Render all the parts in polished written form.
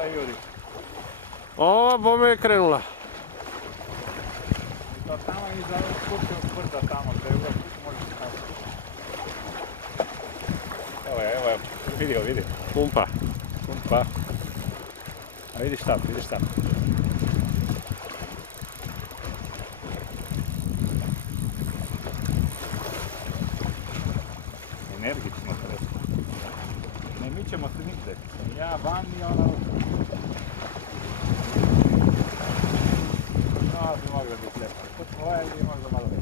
Gledaj ljudi. O, bome je krenula. To tamo iza ovog Kurčevog brda tamo, gdje uvijek možeš tamo. Evo je, vidio. Pumpa. Pumpa. A vidiš tamo. Energično treba. Ne mićemo se nigde. Ja van i ona ruka. No, bi mogla biti lijepo. Kod smo ovaj ili možda malo veći.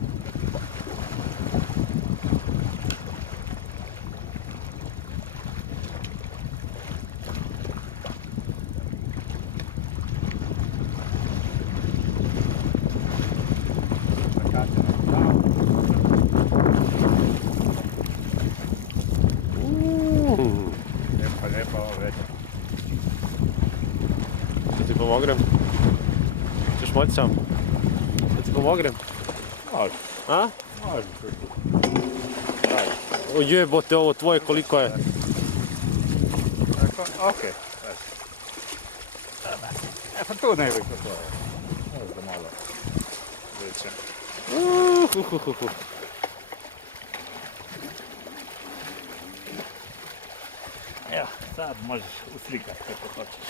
Lijepa ovo već. Da ti pomognem? Češ moći sam? Da ti pomognem? Može. A? Može. O jebote, ovo tvoje koliko je? Okej. Pa tu ne bih to. Možda malo. Veće. Evo, sad možeš uslikati kako hoćeš.